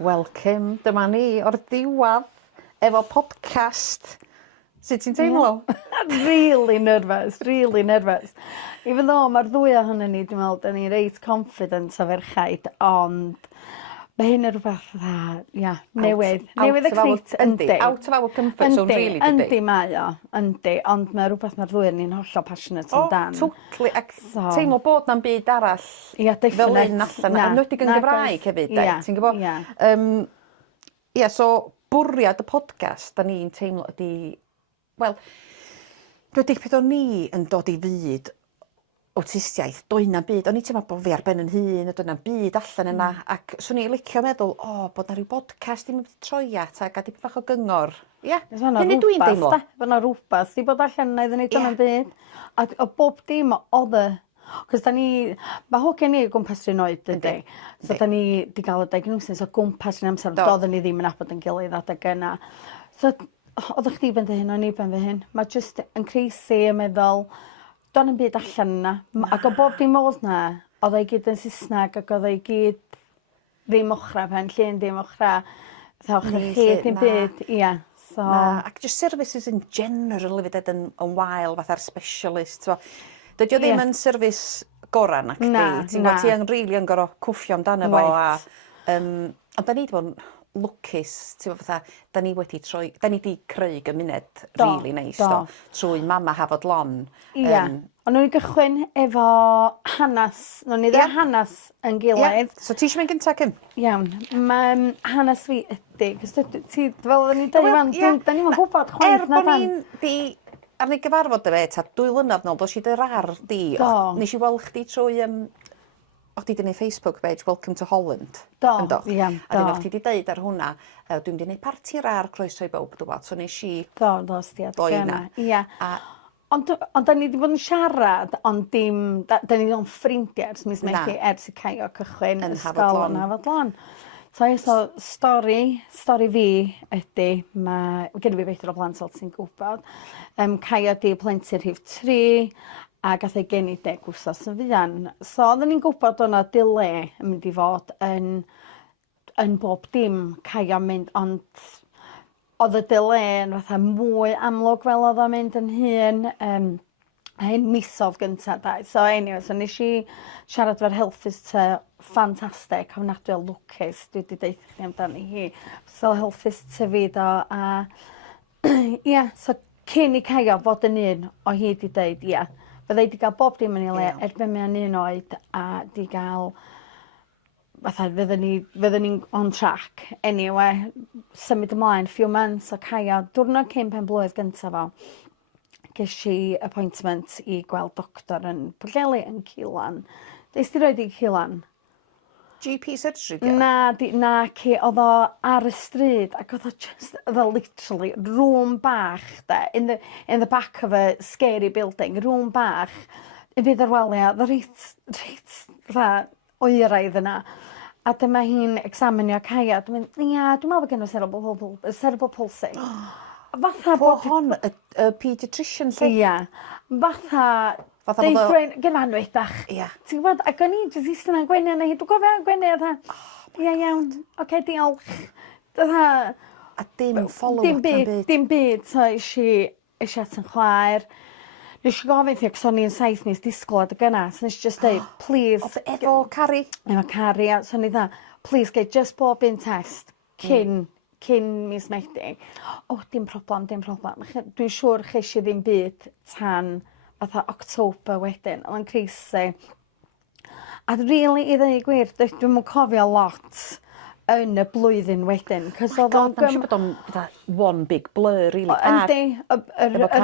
Welcome, dyma ni o'r diwadd efo podcast. Sut ti'n teimlo? Really nervous. Even though mae'r ddwy ohonyn ni, dwi'n meddwl, da ni reit confident o ferchaid, ond mae hyn yn rhywbeth newydd. Newydd exciting. Out of our comfort zone, really, dydy. Yndi mae o, ond mae rhywbeth mae'r ddwy ni'n hollol passionate amdan. Totally. Teimlo bod na'n byd arall fel un allan, enwedig yn Gymraeg hefyd, ti'n gwybod? So bwriad y podcast, da ni'n teimlo ydi, wel, rydych beth o'n ni yn dod i fyd awtistiaeth, doedd byd, o'n i teimlo bod fi ar ben yn hun, doedd na byd allan yna, ac swn i licio meddwl, bod na rhyw podcast ddim wedi troi at, ac a dipyn bach o gyngor. Hynny dwi'n deimlo. Fe na rhywbeth, di bod allan yna iddyn ni dyna'n byd. Ac o bob dim oedd y... Cos da ni... Mae hogyn ni o gwmpas rhywun oed, ydy. So da ni di gael y diagnosis o gwmpas rhywun amser, doedden ni ddim yn abod yn gilydd adeg yna. So, oeddech chdi ben dy hyn, o'n i ben fy hyn. Mae just yn creisi yn meddwl... Do'n yn byd allan yna. Ac o bob dim oedd na, oedd ei gyd yn Saesneg ac oedd ei gyd ddim ochra pen, llun ddim ochra. Ddewch chi ddim byd, So... Ac just services in general fyd yn wael fatha'r specialist. Dydy o ddim yn service gorau nac di. Ti'n gwybod ti yn rili yn gorau cwffio amdano fo. Ond da ni wedi bod yn lwcus, ti'n gwybod fatha, da ni wedi creu gymuned rili neis trwy Mama Hafod Lon. Ond nhw'n gychwyn efo hanes, nhw'n iddo hanes yn gilydd. So ti eisiau mynd gyntaf Cym? Iawn, mae hanes fi ydy, cos ti, fel oedden ni'n dweud, da ni'n gwybod chwaith na dan. Bod ni'n ar ni gyfarfod y fe, 2 blynedd nôl, dos i dy rar di, nes i weld chdi trwy o chdi wedi gwneud Facebook page, Welcome to Holland. Do. A dyn o chdi wedi deud ar hwnna, dwi'n mynd i wneud parti rar croeso i bawb, dwi'n so nes i... Do, doi yna. Ond da ni wedi bod yn siarad, ond dim... Da ni wedi bod yn ffrindiau ers mis Medi, ers i cael o cychwyn ysgol yn Hafod Lon. So stori fi ydy, mae gen i fi feithr o blant fel ti'n gwybod. Caio di plentyn rhif 3, a gath ei gen i 10 wsos yn fuan. So oedden ni'n gwybod o'na dile yn mynd i fod yn bob dim Caio mynd, ond oedd y dile yn fatha mwy amlwg fel oedd o'n mynd yn hun. Hyn misodd gyntaf da. So anyway, so nes i siarad fe'r health visitor ffantastig, ofnadwy o lwcus, dwi wedi deud chi amdani hi. So health visitor fi do, a so cyn i Caio fod yn un, o hi wedi deud, fydde i wedi cael bob dim yn ei le, erbyn mewn 1 oed, a di gael, fatha, fydden ni'n on track. Anyway, symud ymlaen, few months o Caio, diwrnod cyn pen blwydd gyntaf fo. Ges i appointment i gweld doctor yn Pwllheli yn Cilan. Deis di roed i Cilan? GP surgery? Na, oedd o ar y stryd, ac oedd o literally rŵm bach, in the back of a scary building, rŵm bach, yn fydd ar waliau, reit, oeraidd yna. A dyma hi'n examinio Caio, dwi'n meddwl bod gen o cerebral palsy. Fatha bod hon, y paediatrician lle? Fatha deithrein gynnau'n wedach. Ti'n gwybod, ac o'n i jyst eistedd yna'n gwenu yna hi, dwi'n gofio gwenu yna. Iawn, oce, diolch. A dim follow-up na byd? Dim byd, so eisiau at yn chwaer. Nes i gofyn thi, ac o'n i'n 7 mis disgwyl ad y gyna, so nes i just dweud, please... Efo Cari? Efo Cari, so o'n i dda, please get just bob un test cyn mis Medi. Dim problem. Dwi'n siŵr cheis i ddim byd tan fatha October wedyn, ond yn creisi. A really, i ddweud gwir, dwi'n mwyn cofio lot yn y blwyddyn wedyn. I'm siŵr bod o'n one big blur, really. Yndi, oedd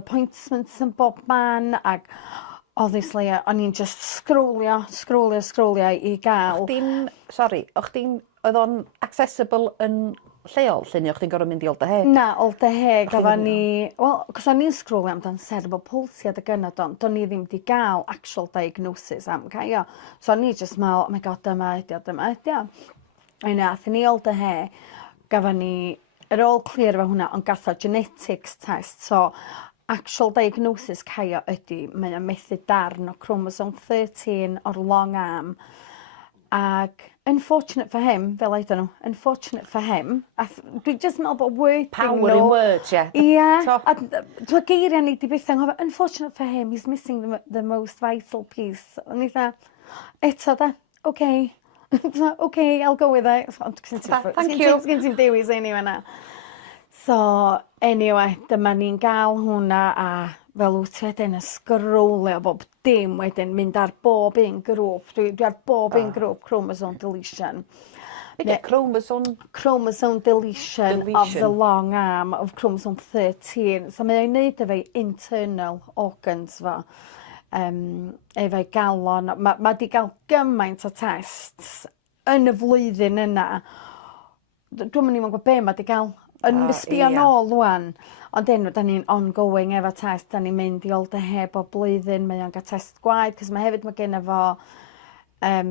appointments yn bob man, ac obviously, o'n i'n just scrolio i gael. Oedd o'n accessible yn lleol, lle ni o'ch chi'n gorfod mynd i Old the Hague? Na, Old the Hague, o'n ni... Wel, cos o'n i'n scrolio amdan cerebral palsy ad y gyna do'n ni ddim wedi gael actual diagnosis am Caio. So o'n i just meddwl, oh my god, dyma ydi o. Yna, athyn ni Old the Hague, gafon ni yr all clear efo hwnna, ond gath o genetics test. So, actual diagnosis Caio ydi, mae o'n methu darn o chromosome 13 o'r long arm. Ac unfortunate for him, fel I don't know, unfortunate for him. Dwi'n just meddwl bod wording Power in words, yeah. Ie, a dwi'n geiriau ni di byth yn gofio, unfortunate for him, he's missing the most vital piece. Ond i dda, eto da, okay. Okay, I'll go with it. Thank you. Sgyn ti'n dewis anyway na. So, anyway, dyma ni'n gael hwnna a fel wyt ti wedyn ysgrolio bob dim wedyn mynd ar bob un grŵp. Dwi ar bob un grŵp chromosome deletion. Chromosome deletion of the long arm of chromosome 13. So mae'n wneud efo'i internal organs fo. Efo'i galon. Mae di gael gymaint o tests yn y flwyddyn yna. Dwi'n mynd i'n gwybod be mae di gael. Yn sbio nôl rwan, ond enw, da ni'n ongoing efo test, da ni'n mynd i olda heb o blwyddyn, mae o'n gael test gwaed, cos mae hefyd mae gen efo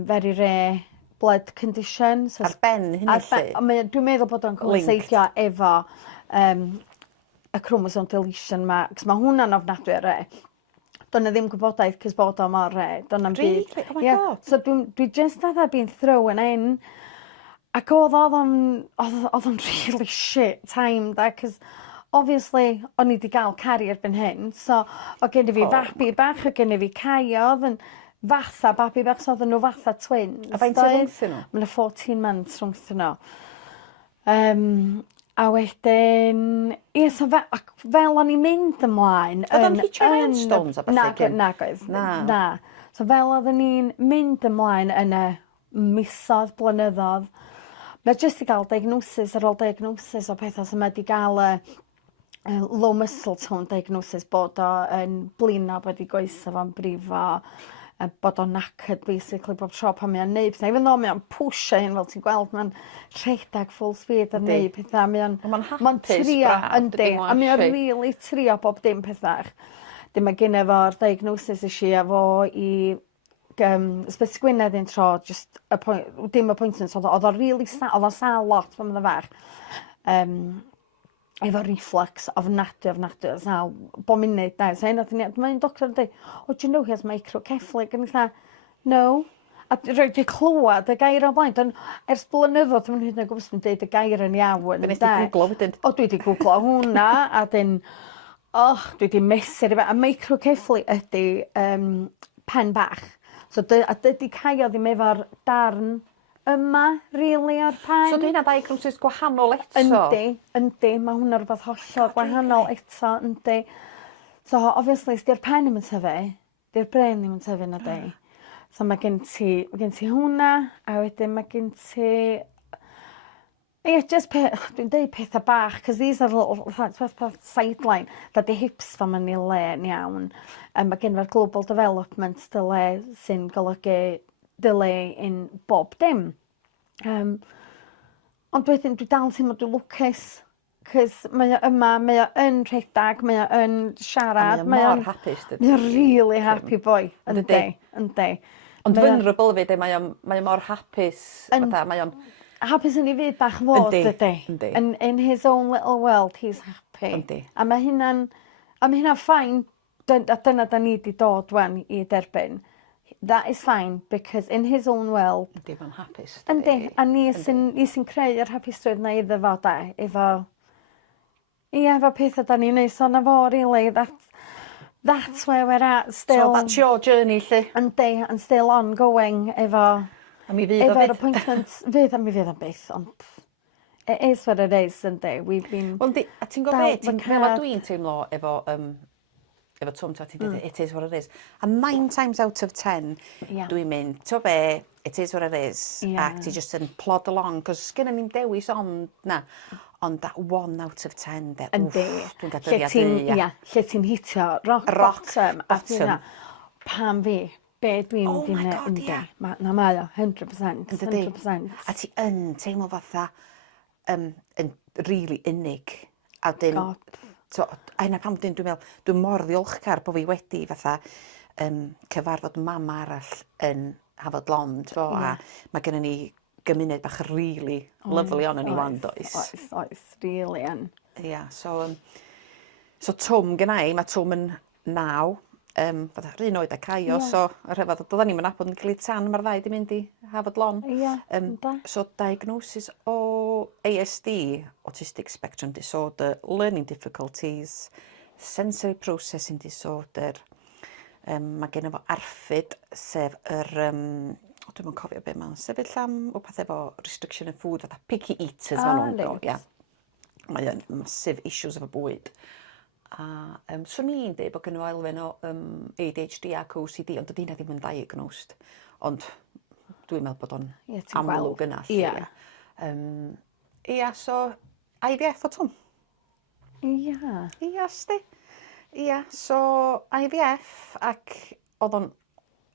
very rare blood condition. Ar ben hynny lle? Dwi'n meddwl bod o'n cyseithio efo y chromosome deletion ma, cos mae hwnna'n ofnadwy ar re. Do'n ddim gwybodaeth cos bod o mor re. Really? Oh my God. So dwi just had been thrown in. Ac oedd o'n really shit time da, cos obviously o'n i wedi cael cari erbyn hyn, so o gen i fi babi bach, o gen i fi caiodd yn fatha babi bach, so oedden nhw fatha twins. A faint oedd rhwngthyn nhw? Mae'n 14 months rhwngthyn nhw. A wedyn, so fel o'n i'n mynd ymlaen... Oedd o'n hitio rhinestones a beth egin? Na. So fel oedden ni'n mynd ymlaen yn y misoedd, blynyddoedd, mae jyst i gael diagnosis ar ôl diagnosis o pethau, so mae di gael low muscle tone diagnosis bod o'n blino, bod i goesa fo'n brifo, bod o'n knackered basically bob tro pan mae'n neud pethau. Even though mae'n pwysio hyn fel ti'n gweld, mae'n rhedeg full speed ar neud pethau. Mae'n trio, yndi, a mae'n really trio bob dim pethau. Dim mae gen efo'r diagnosis eisiau efo i ysbeth Gwynedd un tro, just dim appointments, oedd o'n sal lot pan mae'n fach. Efo reflux ofnadwy, sal, bo munud, da. So mae'n doctor yn dweud, do you know he has microcephalic? And i'n dweud, no. A roedd i clywed y gair o blaen. Ers blynyddoedd, dwi'n hyd yn gwybod sy'n dweud y gair yn iawn. Be nes di googlo wedyn? O, dwi wedi googlo hwnna, a dyn, dwi wedi mesur. A microcephalic ydy pen bach. So, a dydy caio ddim efo'r darn yma, really, o'r pen. So, dwi'n diagnosis gwahanol eto? Yndi. Mae hwnna rhywbeth hollol gwahanol eto, yndi. So, obviously, di'r pen ddim yn tyfu, di'r bren ddim yn tyfu na di. So, mae gen ti hwnna, a wedyn mae gen ti... just dwi'n dweud pethau bach, because these are little sideline, that the hips fan yn ei le yn iawn. Mae gen i'r global development delay sy'n golygu delay in bob dim. Ond wedyn dwi dal teimlo dwi'n lwcus, cos mae o yma, mae o yn rhedag, mae o yn siarad. A mae o mor hapus. Mae o really happy boy, yndi. Ond vulnerable fi, mae o mor hapus, mae o'n... Hapus yn ei fyd bach fod, ydy. In his own little world, he's happy. Yndi. A mae hynna'n ffain, dyna da ni wedi dod wan i derbyn. That is fine, because in his own world... Yndi, mae'n hapus. Yndi, a ni sy'n creu yr hapustrwydd na iddo fo, da, efo pethau da ni'n neud, so na fo, really, that's where we're at, still... So, that's your journey, lle? Yndi, and still ongoing, efo... A mi fydd o efo'r appointments, fydd o byth, ond it is what it is, yndi. We've been... Wel, a ti'n gwybod beth, dwi'n teimlo efo Tom, ti'n dweud, it is what it is. A 9 times out of 10, dwi'n mynd, ti'n be, it is what it is, ac ti just yn plod along, cos gynna ni'n dewis na. Ond that 1 out of 10, dwi'n gael dyddiad lle ti'n hitio rock bottom. Pam fi. Be dwi'n mynd i'n yndi. Na mae o, 100%. A ti yn teimlo fatha yn really unig. A dyn, a hynna pam dwi'n meddwl, dwi'n mor ddiolchgar bod fi wedi fatha cyfarfod mam arall yn Hafod Lond. A mae gennym ni gymuned bach really lyflu o'n ni wan, does? Oes, really yn. Ia, so Twm gynnau, mae Twm yn 9. Fydda rhan oed a Caio, so y rhyfedd, doedden ni'n nabod yn gilydd tan, mae'r ddau di mynd i Hafod Lon. So diagnosis o ASD, Autistic Spectrum Disorder, Learning Difficulties, Sensory Processing Disorder. Mae gen efo arffyd, sef dwi'n cofio be mae'n sefyll am, wbeth efo restriction of food, fatha picky eaters fan nhw'n do, ia. Mae'n massive issues efo bwyd. A swn i'n dweud bod gen o elfen o ADHD ac OCD, ond dydy hynna ddim yn diagnosed. Ond dwi'n meddwl bod o'n amlwg yna. Ia, so IVF o Tom. Ia. Ia, sti. Ia, so IVF ac oedd o'n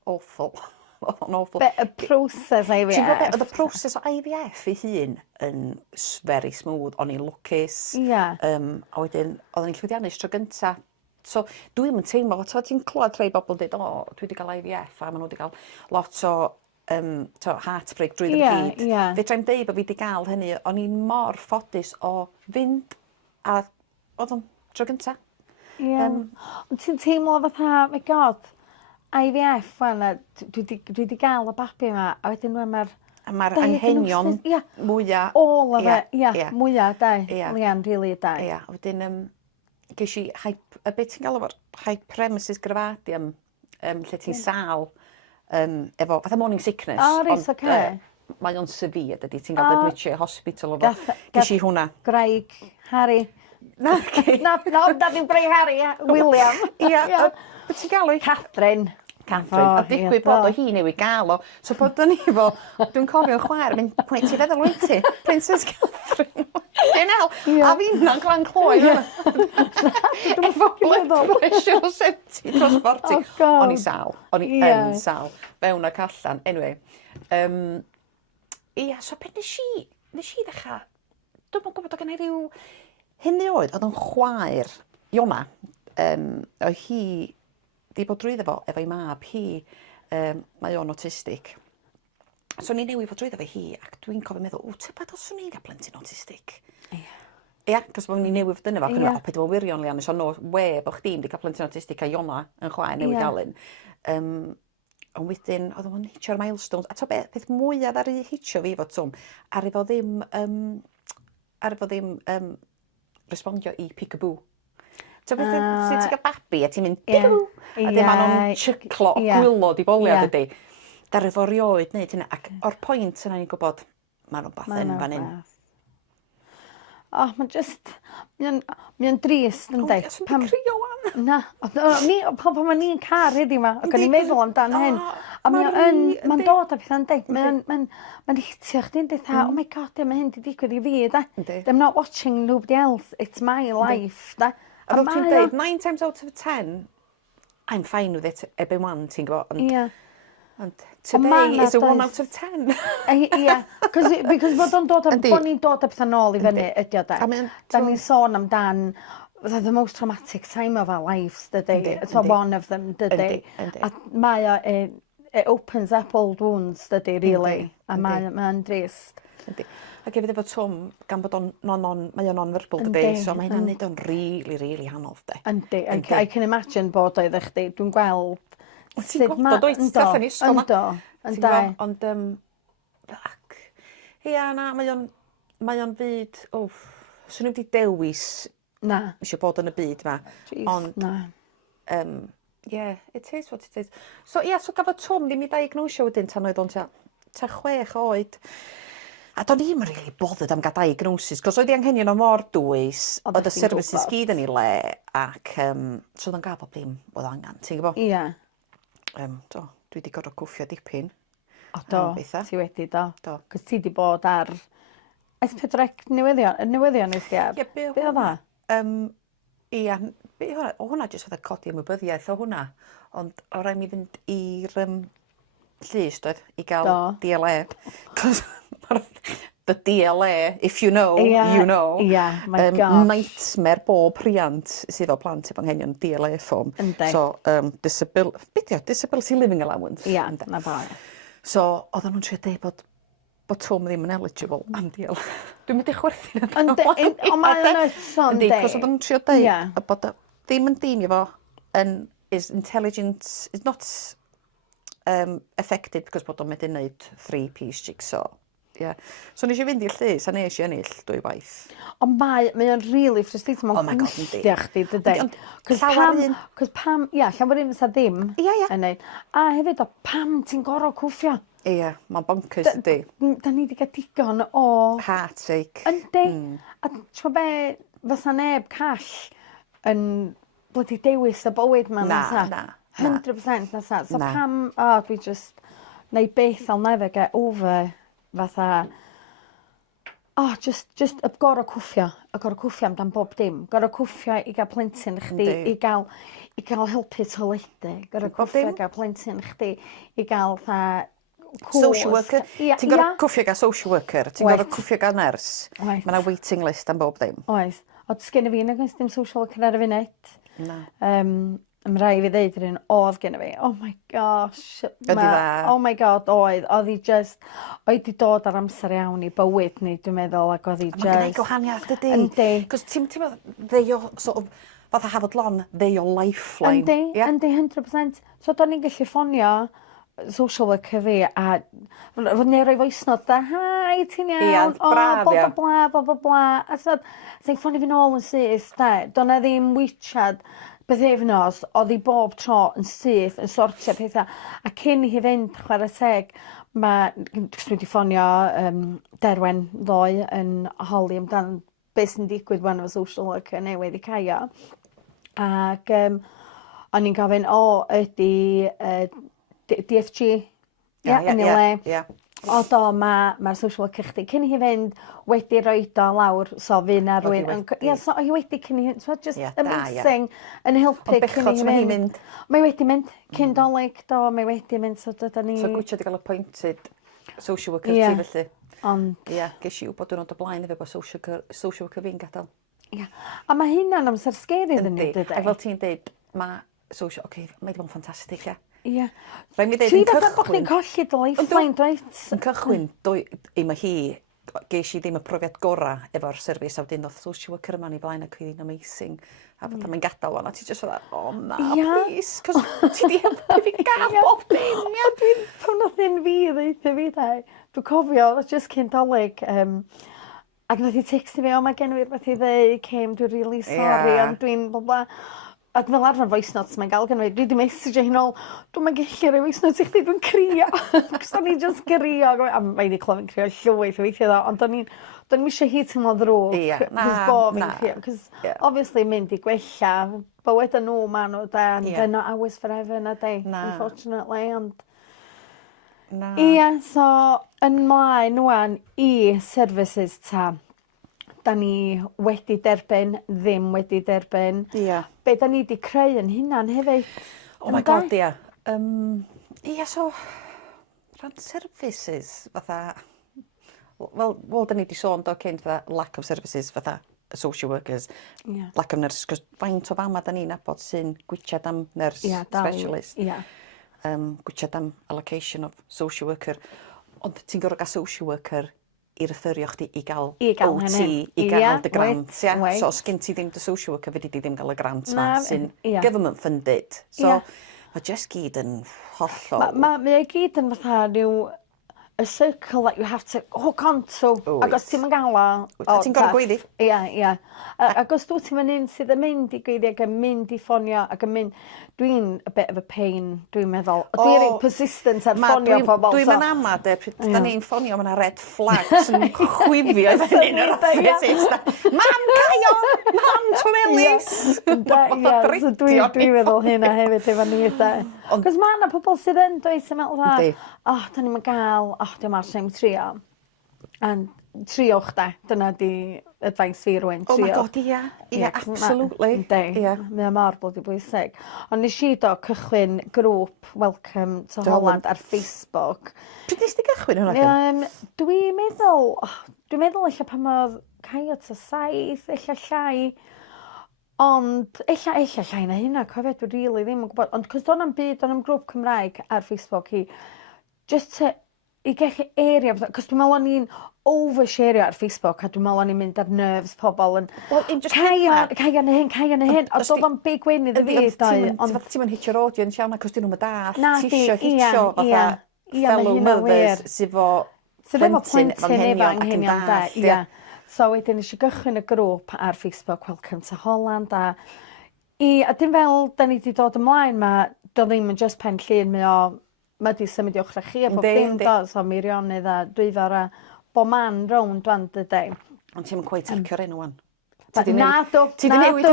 awful. Be, y proses IVF? Ti'n gwybod, oedd y proses o IVF ei hun yn very smooth, o'n i'n lwcus. Ia. A wedyn, oedden ni'n llwyddiannus tro gynta. So, dwi'n mynd teimlo, ti'n clywed rhai bobl dweud, dwi wedi cael IVF, a maen nhw wedi cael lot o heartbreak drwy'r gyd. Fedrai'm deud bod fi wedi cael hynny, o'n i'n mor ffodus o fynd, a oedd o'n tro gynta. Ia. Ti'n teimlo fatha, my god, IVF, dwi wedi gael y babi yma, a wedyn mae'r anghenion mwyaf. All of it, mwyaf, da. Lian, really, da. Ia, a wedyn, ges i, beth ti'n gael o'r hyperemesis gravidium, lle ti'n sal, efo, fatha morning sickness. Rhys, oce. Mae o'n severe, dydy, ti'n gael admitio hospital o fo. Ges i hwnna. Graig, Harry. Na, da fi'n breu Harry, William. Ia, beth ti'n gael o'i? Catherine. A digwydd bod o hi newid gael o. So bod o'n i fo, dwi'n cofio'n chwaer, mynd pwynt i feddwl wyt ti, Princess Catherine. A fi'n na'n glan cloi. Dwi'n blood pressure o 70 dros 40. O'n i sal, o'n i yn sal, fewn ac allan. Anyway, ia, so pe nes i ddechrau, dwi'n gwybod o gen i ryw hynny oedd yn chwaer, Iona, o hi di bod drwyddo fo efo'i mab hi, mae o'n autistic. So ni newid fod drwyddo fe hi, ac dwi'n cofio meddwl, tybed os o'n i'n cael plentyn autistic? Ia, cos bod ni'n newid fod yna fo, o peth o'n wirion lian, so no we bo chdi'n di cael plentyn autistic a Iona yn chwaer newid galyn. Ond wedyn, oedd o'n hitio'r milestones, a to beth mwyaf ar ei hitio fi fod Tom, ar efo ddim respondio i peekaboo. So beth sy'n ti'n cael babi a ti'n mynd peekaboo, a dim ma'n o'n chyclo o gwylod i boliad ydy. Dar efo rioed wneud hynna, ac o'r pwynt yna ni'n gwybod, mae'n rhywbeth yn fan hyn. Mae'n just, mae'n drist yn dweud. Pam crio wan? Na, pan mae'n ni'n car heddi yma, ac o'n i'n meddwl amdan hyn. A mae'n dod a beth yn dweud, mae'n hitio chdi'n dweud, oh my god, mae hyn di digwydd i fi, da. I'm not watching nobody else, it's my life, da. A fel ti'n dweud, 9 times out of 10, I'm fine with it, ebyn wan, ti'n gwybod. And today is a 1 out of 10. Ia, because bod ni'n dod a beth yn ôl i fyny ydi o da. Da ni'n sôn amdan the most traumatic time of our lives, dydy. It's one of them, dydy. A mae o, it opens up old wounds, dydy, really. A mae'n drist. Ac efo efo Tom, gan bod o'n mae o'n non-verbal dydy, so mae hynna'n neud o'n really hanodd, de. Yndi, I can imagine bod oedd eich di. Dwi'n gweld ti'n gwybod, oes, gallan ni ysgol ma. Yndo. Ond, ia, na, mae o'n byd, swn i'n wedi dewis, eisiau bod yn y byd ma. Ond, it is what it is. So, ia, so gafod Tom ddim i diagnosio wedyn tan oedd o'n ta 6 oed. A do'n i'm yn really bothered am gael diagnosis, cos oedd i anghenion o mor dwys, oedd y services gyd yn ei le, ac so oedd yn gael bob dim oedd angen, ti'n gwybod? Ia. Dwi wedi gorfod cwffio dipyn. O do, ti wedi do. Cos ti wedi bod ar S4 newyddion nes di ar. Ie, be oedd o? Ia, o hwnna jyst fydda codi ymwybyddiaeth o hwnna, ond o rai mi fynd i'r llys, doedd, i gael DLA. Cos the DLA, if you know, you know. Yeah, my gosh. Nightmare bob rhiant sydd o plant efo anghenion DLA form. So, disability living allowance. Ia, na fo. So, oedden nhw'n trio deud bod Tom ddim yn eligible am DLA. Dwi'n mynd i chwerthin yn o mae'n nuts, ond cos oedden nhw'n trio deud bod ddim yn dim i fo yn is intelligence, is not affected because bod o'n medru wneud 3-piece jigsaw. Yeah. So nes i fynd i'r Llys a nes i ennill 2 waith. Ond mae o'n really frustrating. Oh my God, yndi. Chdi, dydy. Cos pam, llawer un fysa ddim yn neud. A hefyd, pam ti'n gorau cwffio? Ie, mae'n bonkers ydi. Da ni wedi cael digon o... Heartache. Yndi. A ti'n be, fysa neb call yn blydi dewis y bywyd ma'n nasa. Na. 100% nasa. So pam, dwi just... Neu beth I'll never get over fatha... just y gorau cwffio. Y gorau cwffio amdan bob dim. Gorau cwffio i gael plentyn chdi. I gael helpu toledu. Gorau cwffio i gael plentyn chdi. I gael social worker. Ti'n gorau cwffio gael social worker. Ti'n gorau cwffio gael ners. Mae yna waiting list am bob dim. Oes. Ond sgen i fi nag oes dim social worker ar y funud. Na. Ym rai fi ddeud rhywun, oedd gen i fi. Oh my gosh. Ydi dda. Oh my god, oedd. Oedd hi just... Oedd hi dod ar amser iawn i bywyd ni, dwi'n meddwl, ac oedd hi just... Mae'n gwneud gwahaniaeth, dydi? Yndi. Cos ti'n meddwl, they your sort of... Fatha Hafod Lon, they your lifeline. Yndi, 100%. So, do'n ni'n gallu ffonio social worker fi, a fod ni'n rhoi voice note, da, hi, ti'n iawn? Braf, ia. Bla. A so, sy'n ffonio fi nôl yn syth, da. Do'n na ddim WeChat, beth efnos, oedd hi bob tro yn syth, yn sortio pethau. A cyn i hi fynd, chwarae teg, dwi wedi ffonio Derwen ddoe yn holi amdan beth sy'n digwydd wan efo social worker newydd i caio. Ac o'n i'n gofyn, ydy DFG yn ei le. O do, mae'r social worker chdi. Cyn i hi fynd wedi roed o lawr, so fi na rwy'n... so hi wedi cyn i hi... So just amazing yn helpu cyn i hi mynd. Mae wedi mynd, cyn dolyg do, mae wedi mynd, so dyda ni... So gwtio wedi cael appointed social worker ti felly. Ond... ges i wybod dwi'n o blaen efo social worker fi'n gadael. A mae hynna'n amser scary ddyn ni, dydy. A fel ti'n deud, mae social... mae wedi bod yn ffantastig, ia. Ie. Ti fatha bod ni'n colli dy lifeline, dweud? Yn cychwyn, mae hi, ges i ddim y profiad gorau efo'r service, a wedyn oedd social worker yma ni blaen ac oedd hi'n amazing. A fatha mae'n gadael o'n, a ti jyst fatha, na, please, cos ti di helpu fi gael bob dim, ia. Pan oedd un fi ddeitha fi, da. Dwi'n cofio, just cyn dolyg, ac nath i texti fi, mae gen i rhywbeth i ddeu, Cem, dwi'n really sorry, ond dwi'n bla. Ac fel arfer voice notes mae'n gael gen i, dwi wedi message hi'n ôl, dwi'n mae'n gallu rhoi voice notes i chdi, dwi'n crio. Cos o'n i just crio. A mae wedi clywed yn crio llwyth o weithio ddo, ond o'n i'n eisiau hi teimlo ddrwg. Cos bo fi'n crio. Cos obviously mynd i gwella, bywyd nhw ma nhw, they're not ours forever, na de, unfortunately, ond... Ia, so yn mlaen nwan i services ta. Da ni wedi derbyn, ddim wedi derbyn. Be da ni wedi creu yn hynna'n hefyd. Oh my god, ia. So, rhan services, fatha... Wel, da ni wedi sôn do cynt fatha lack of services, fatha social workers, lack of nurses, cos faint o fama da ni'n nabod sy'n gwychad am nurse specialist. Gwychad am allocation of social worker. Ond ti'n gorfod gael social worker i referio chdi i gael OT, i gael dy grant. So, os gen ti ddim dy social worker, fyddi di ddim gael y grant ma, sy'n government funded. So, mae just gyd yn hollol. Mae gyd yn fatha rhyw a circle that you have to hook onto. Ac os ti'n gael o... Ti'n gorau gweiddi. Ia. Ac os dwi ti'n mynd sydd yn mynd i gweiddi ac yn mynd i ffonio ac yn mynd... Dwi'n a bit of a pain, dwi'n meddwl. Dwi'n persistent ar ffonio pobl. Dwi'n mynd ama, da ni'n ffonio, mae'na red flags yn chwifio i fyny yn yr office. Mam Caio! Mam Twylis! Dwi'n meddwl hynna hefyd efo ni. Cos mae yna pobl sydd yn dweud sy'n meddwl dda, da ni'n mynd gael, dwi'n march neu trio. Triwch da, dyna di advice fi rwy'n trio. Oh my god, ia, absolutely. Mae mor blwyd i bwysig. Ond nes i do cychwyn grŵp Welcome to Holland ar Facebook. Pryd nes ti gychwyn hwnna? Dwi'n meddwl eich pan oedd Caio ta 7, eich llai. Ond eich llai na hynna, cofio, dwi rili ddim yn gwybod. Ond cos do'n am byd, do'n am grŵp Cymraeg ar Facebook hi, just to i gael chi eiriau, cos dwi'n meddwl o'n i'n overshario ar Facebook, a dwi'n meddwl o'n i'n mynd ar nerves pobl yn caio na hyn, a doedd o'n big win iddo fi. Ti'n mynd hitio'r audience iawn, cos dyn nhw'n dall, ti isio hitio fatha fellow mothers sydd fo plentyn efo anghenion da. So wedyn eisiau gychwyn y grŵp ar Facebook, Welcome to Holland, a dim fel da ni wedi dod ymlaen, do ddim yn just pen llun, mae di symud i ochrau chi, a bob dim do, so Meirionydd a Dwyfar a bo man rownd wan dydy. Ond ti'n cweith arcio'r enw wan? Ti di newid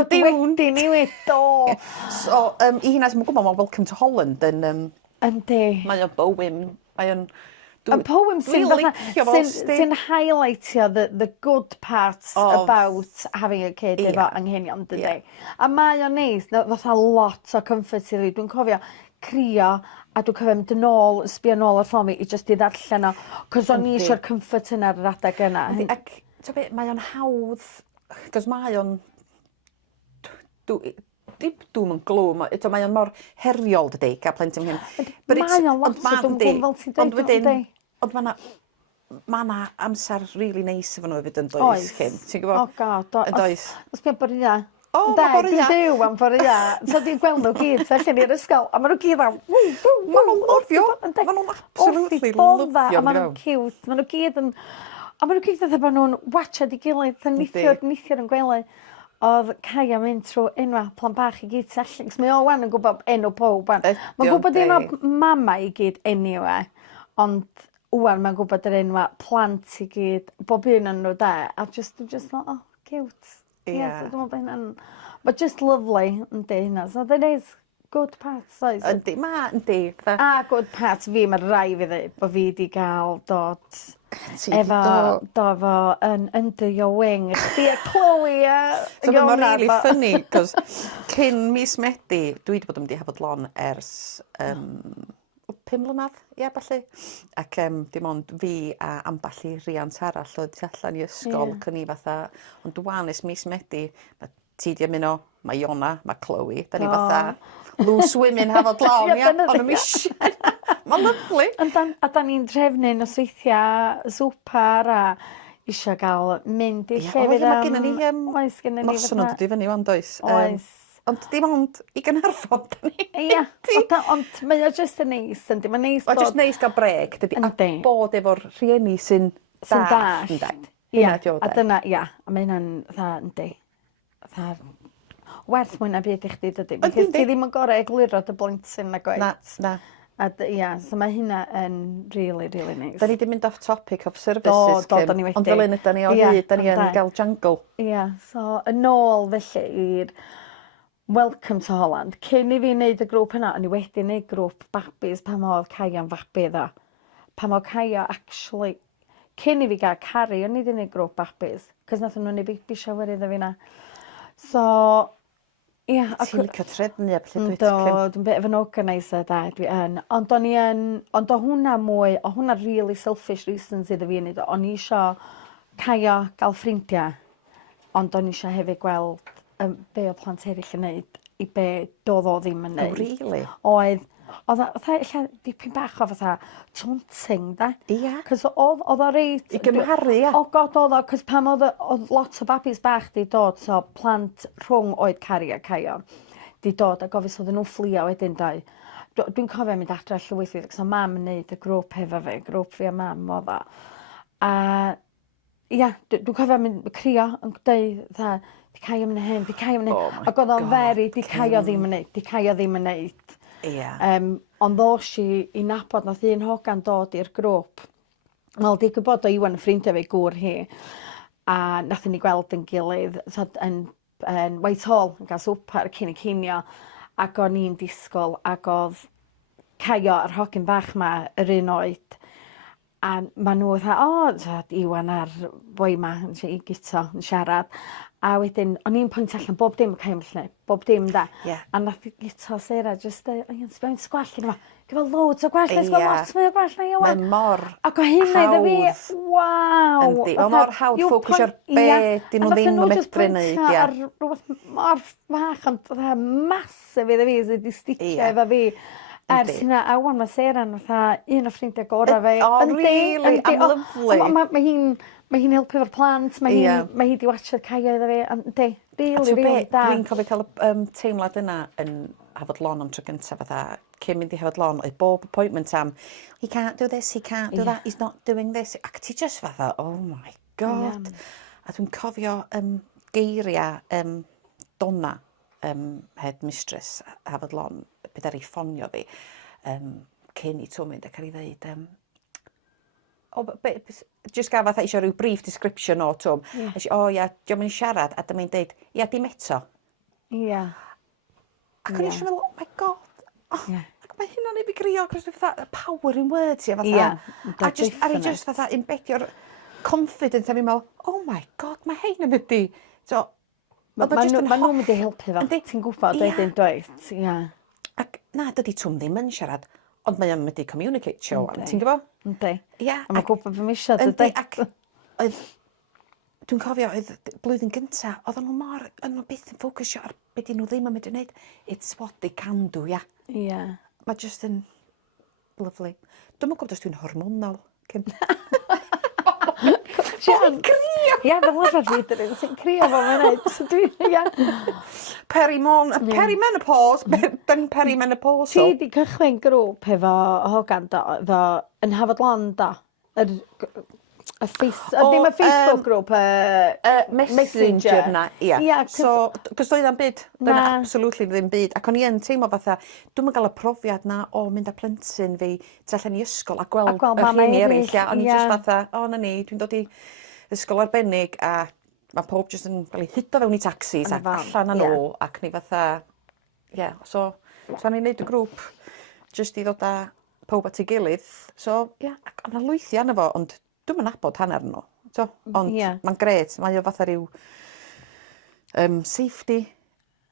do. So, i hynna sy'n gwybod, mae Welcome to Holland yn... Yndi. Mae o'n bywym, mae o'n... A poem sy'n highlightio the good parts about having a kid efo anghenion, dydy. A mae o'n neis, fatha lot o comfort i fi. Dwi'n cofio crio, a dwi'n cofio mynd yn ôl, sbio nôl ar ffôn fi, i just i ddarllen o, cos o'n i eisiau'r comfort yna ar yr adeg yna. Ac, mae o'n hawdd, cos mae o'n... Dwi'n yn glwm, mae o'n mor heriol, dydy, gael plentyn hyn. Mae o'n lot o dwi'n fel ti'n dweud, dydy. Ond mae yna amser really neis efo nhw hefyd yn does, Cyn. Ti'n gwybod? O god, does. Os beth bod ia? O, mae bore ia. Dwi'n am bore ia. So dwi'n gweld nhw gyd, allan i'r ysgol, a maen nhw gyd am... Maen nhw'n lyfio. Maen nhw'n absolutely lyfio. A maen nhw'n cute. Maen nhw gyd yn... A maen nhw gyd yn dweud nhw'n watchad i gilydd, yn nithio'r yn gwely. Oedd Caia mynd trwy enwa plan bach i gyd tu allan. Cos mae o wan yn gwybod enw pob wan. Mae'n gwybod enw mama i gyd anyway. Ond wan mae'n gwybod yr enwa plant i gyd. Bob un yn nhw da. A just oh, cute. Yes, dwi'n meddwl hynna'n... But just lovely, yndi hynna. So that is good parts, oes? Yndi, yndi. A good parts fi, mae rai fi ddweud bod fi wedi cael dod... efo yn under your wing. Chdi a Chloe a so Iona. Mae'n really funny, cos cyn mis Medi, dwi wedi bod yn mynd i Hafodlon ers 5 mlynedd, falle. Ac dim ond fi a amball i riant arall oedd tu allan i ysgol, cyn i fatha, ond dwan ys mis Medi, ti di ymuno, mae Iona, mae Chloe, da ni fatha loose women Hafodlon, ond y mission. Mae'n lyflu. A da ni'n drefnu nosweithiau swpar a eisiau gael mynd i llefydd am... Mae gennym ni noson o'n dod i fyny o'n does. Oes. Ond dim ond i gynharfod da ni. Ia, ond mae o just yn neis, yndi. Mae'n neis bod... Mae'n just neis gael breg, dydy. A bod efo'r rhieni sy'n dall. Ia, a dyna, ia. A mae hynna'n dda, yndi. Werth mwy na byd i chdi, dydy. Ti ddim yn gorau egluro dy blentyn na goet. Na. Ia, so mae hynna yn really, really nice. Da ni wedi mynd off topic of services, da ni wedi. Ond fel un ydyn ni o hyd, da ni yn gael jungle. Ia, so yn ôl felly i'r Welcome to Holland. Cyn i fi wneud y grŵp yna, o'n i wedi wneud grŵp babis pan oedd Caia'n fabi dda. Pan oedd Caia actually, cyn i fi gael caru, o'n i wedi wneud grŵp babis, cos nath nhw'n wneud baby shower iddo fi na. So... Ti'n licio trefnu a beth dwi'n bit of an organiser da, dwi yn. Ond o hwnna mwy, o hwnna really selfish reasons iddo fi wneud. O'n i isio Caio gael ffrindiau, ond o'n i isio hefyd gweld be o plant eraill yn neud i be doedd o ddim yn neud. Oh, really? Oedd eich dipyn bach o fatha taunting, da. Ia. Cos oedd o reit... I gymharu, ia. O god oedd o, cos pam oedd lot o babis bach di dod, so plant rhwng oed Cari a Caio, di dod a gofis oedd nhw'n fflio wedyn dau. Dwi'n cofio mynd adre llwythwyr, cos o mam yn neud y grŵp hefo fi, grŵp fi a mam oedd o. A ia, dwi'n cofio mynd crio yn dweud, di Caio mynd hyn, di Caio mynd hyn. Ac oedd o'n feri, di Caio ddim yn neud, di Caio ddim yn neud. Ond ddos i nabod nath un hogan dod i'r grŵp. Wel, di gwybod o Iwan yn ffrindiau fe gŵr hi. A nath ni gweld yn gilydd yn Whitehall yn cael swpar cyn y cinio. Ac o'n i'n disgwyl ac oedd Caio a'r hogyn bach ma yr un oed. A maen nhw Iwan a'r boi ma yn gito, yn siarad. A wedyn, o'n i'n pwynt allan bob dim cael lle, bob dim da. A nath i gito Sarah, just, o'n sbio'n sgwall yna. Gyfo loads o gwell, sbio lot mwy o gwell na Iwan. Mae'n mor hawdd. Ac o hynna iddo fi, waw. Yndi, mae'n mor hawdd ffocysio'r be, dyn nhw ddim yn medru neud. A rhywbeth mor fach, ond masif iddo fi, sydd wedi sticio efo fi. ers hynna, a wan mae Seren fatha un o ffrindiau gorau fe. Oh, really? Am lyflu. Mae hi'n helpu efo'r plant, mae hi di watcho'r caio iddo fe, yndi, really da. Dwi'n cofio cael y teimlad yna yn Hafod Lon am tro gyntaf fatha, cyn mynd i Hafod Lon, oedd bob appointment am, he can't do this, he can't do that, he's not doing this. Ac ti just fatha, oh my god. A dwi'n cofio geiriau Donna, head mistress Hafod Lon, beth ar ei ffonio fi, cyn i to mynd ac ar ei ddeud, just gaf fatha eisiau rhyw brief description o Tom. Diolch yn siarad, a dyma'n deud, dim eto. Ac o'n eisiau meddwl, oh my god. Ac mae hynna'n ei fi grio, cos dwi'n fatha, power in words, fatha. A just fatha, imbedio'r confidence, a fi'n meddwl, oh my god, mae hein yn ydi. Mae nhw'n mynd i helpu fa. Ti'n gwybod, wedyn dweud. Ac na, dydy Tom ddim yn siarad. Ond mae o'n mynd i communicate show, ti'n gwybod? Yndi. A mae'n gwybod fy misio, dydy. Ac dwi'n cofio, oedd blwyddyn gynta, oedd nhw mor, oedd nhw byth yn ffocysio ar beth nhw ddim yn mynd i wneud. It's what they can do, Mae just yn lyflu. Dwi'n gwybod os dwi'n hormonal. O'n crio! Fe lyfod fi, dyn sy'n crio fo fe'n Perimenopause, dyn perimenopause. Ti di cychwyn grŵp efo hogan yn Hafod Lon da? Dim y Facebook grŵp, Messenger na, So, cos doedd am byd, doedd absolutely ddim byd. Ac o'n i yn teimlo fatha, dwi'n mynd gael y profiad na o mynd â plentyn fi tu allan i ysgol a gweld y rhieni eraill. O'n i just fatha, na ni, dwi'n dod i ysgol arbennig a mae pob jyst yn cael ei hydo fewn i taxis ac allan â nhw ac ni fatha, so o'n i'n neud y grŵp jyst i ddod â pob at ei gilydd. So, ac o'na lwythi arno fo, ond dwi'n mynd nabod hanner nhw. Ond mae'n gret, mae o fatha rhyw safety,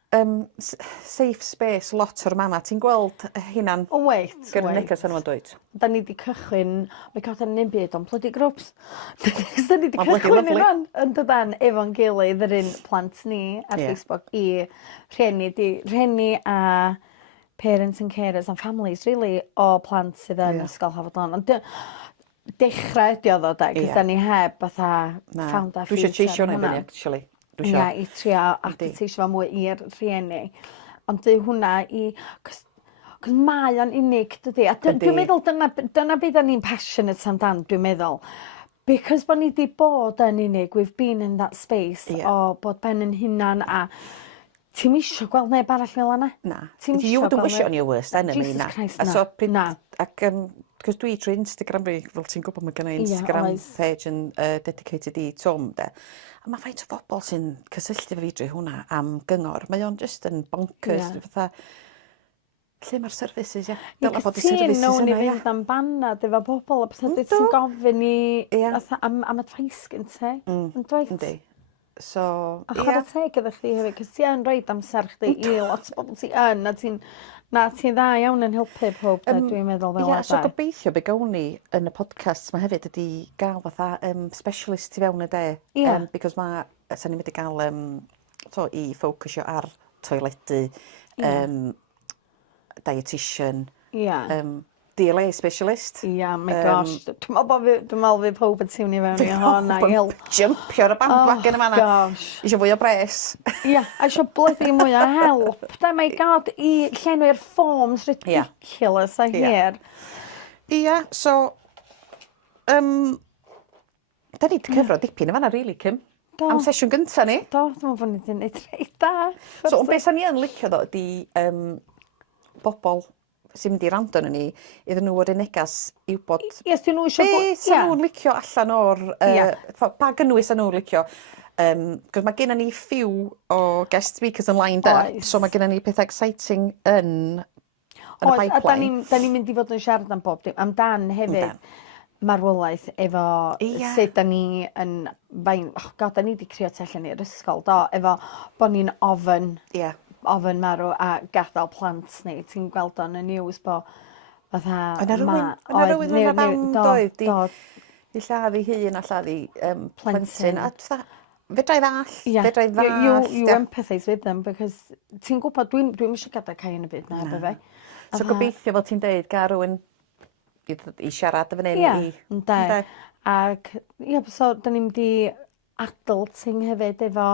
safe space lot o'r mama. Ti'n gweld hynna'n gyrru neges yn o'n dweud? Da ni di cychwyn, mae cael yn un byd o'n plydi grwps. Da ni di cychwyn yn dydan efo'n gilydd yr un plant ni ar Facebook i rhieni a parents and carers and families, really, o plant sydd yn ysgol Hafod Lon. Ond dechrau ydi oedd o da, cos da ni heb fatha found a future. Dwi eisiau cheisio hwnna fyny, actually. I trio adapteisio fo mwy i'r rhieni. Ond dy hwnna i... Cos mae o'n unig, dydy. A dwi'n meddwl, dyna beth ni'n passionate amdan, dwi'n meddwl. Because bod ni di bod yn unig, we've been in that space o bod ben yn hunan a ti'n misio gweld neb arall fel yna? Na. You wouldn't wish it on your worst enemy, na. Jesus Christ, na. Ac cos dwi trwy Instagram fi, fel ti'n gwybod mae gen i Instagram page yn dedicated i Tom, de. A mae faint o bobl sy'n cysylltu fe fi drwy hwnna am gyngor. Mae o'n just yn bonkers. Fatha, lle mae'r services, Dyla bod y services yna, i fynd am banad efo bobl, a beth sy'n gofyn i am advice gyntaf. Yn dweud. Yndi. So, a chod o teg ydych chi hefyd, cos ti yn rhaid amser chdi i lot o bobl ti yn, a ti'n dda iawn yn helpu pob, dwi'n meddwl fel yna. So gobeithio be gawn ni yn y podcast mae hefyd ydi gael fatha specialist i fewn y de. Because sa'n ni'n mynd i gael i ffocysio ar toiledu, dietitian, DLA specialist. My gosh. Dwi'n meddwl fi pob yn tiwni fewn i honna i help. Jumpio ar y bandwagon yma na. Isio fwy o bres. A isio blydi mwy o help. My god, i llenwi'r forms ridiculous a hir. So, da ni wedi cyfro dipyn yma na, really, Kim. Am sesiwn gynta ni. Dwi'n meddwl bod ni wedi gwneud reit da. So, beth sa'n ni yn licio ddo, di bobl sy'n mynd i rando yn ni, iddyn nhw o'r unegas i wybod... Yes, dyn nhw eisiau... Be sy'n nhw'n licio allan o'r... Pa gynnwys sy'n nhw'n licio. Cos mae gennym ni few o guest speakers yn lined up, so mae gennym ni pethau exciting yn y pipeline. A da ni'n mynd i fod yn siarad am bob dim. Amdan hefyd marwolaeth efo sut da ni yn... God, da ni wedi crio tu allan i'r ysgol, do, efo bod ni'n ofyn marw a gadael plant ni. Ti'n gweld o'n y news bo fatha... Yna rhywun yn y band doedd di lladd i hun a lladd i plentyn. A fedra i ddall. You empathise with them, because ti'n gwybod, dwi'n eisiau gadael cael yn y byd na, efo fe. So gobeithio fel ti'n deud, gael rhywun i siarad efo hyn Ie, ynde. Ac, ie, so, da ni'n di adulting hefyd efo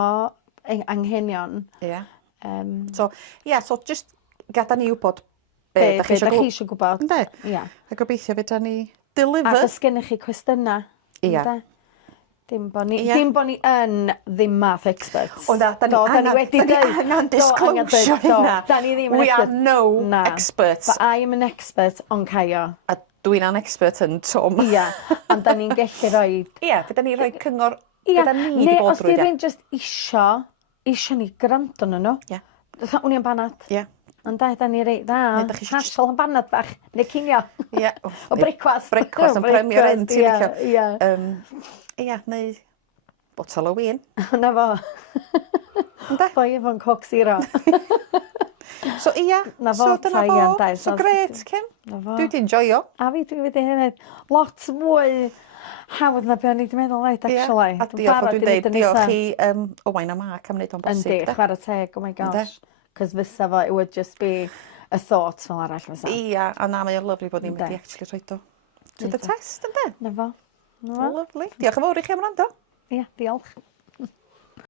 anghenion. Ie. So just gada ni wybod be da chi eisiau gwybod. Ynde? Ie. A gobeithio fedra ni deliver. Ac os gennych chi cwestiynau. Ie. Dim bo ni yn ddim math experts. Ond da ni wedi angen disclosure hynna. Da ni ddim yn We are no experts. But I am an expert on Caio. A dwi'n an expert yn Tom. Ia, ond da ni'n gallu rhoi... Ia, gyda ni rhoi cyngor... Ia, neu os di rwy'n just isio ni grant o'n nhw. Ia. Wni yn banad. Ia. Ond da ni rei dda. Hasol yn banad bach. Neu cinio. Ia. O brecwast. Brecwast yn premier yn ti licio. Ia. Ia, neu botol o win. Na fo. Boi efo'n coc zero. So ia, so dyna fo. So gret, Kim. Dwi di enjoyo. A fi dwi wedi hynny. Lot mwy hawdd na beth ni wedi meddwl oed, actually. A diolch o dwi'n deud, diolch chi Owain a Mark am wneud o'n bosib. Yndi, chwarae teg, oh my gosh. Cos fysa fo, it would just be a thought fel arall fysa. Ia, a na mae o'n lyflu bod ni'n wedi actually rhoi do to the test, ynddo? Na fo. Lyflu. Diolch yn fawr i chi am rando. Ia, diolch.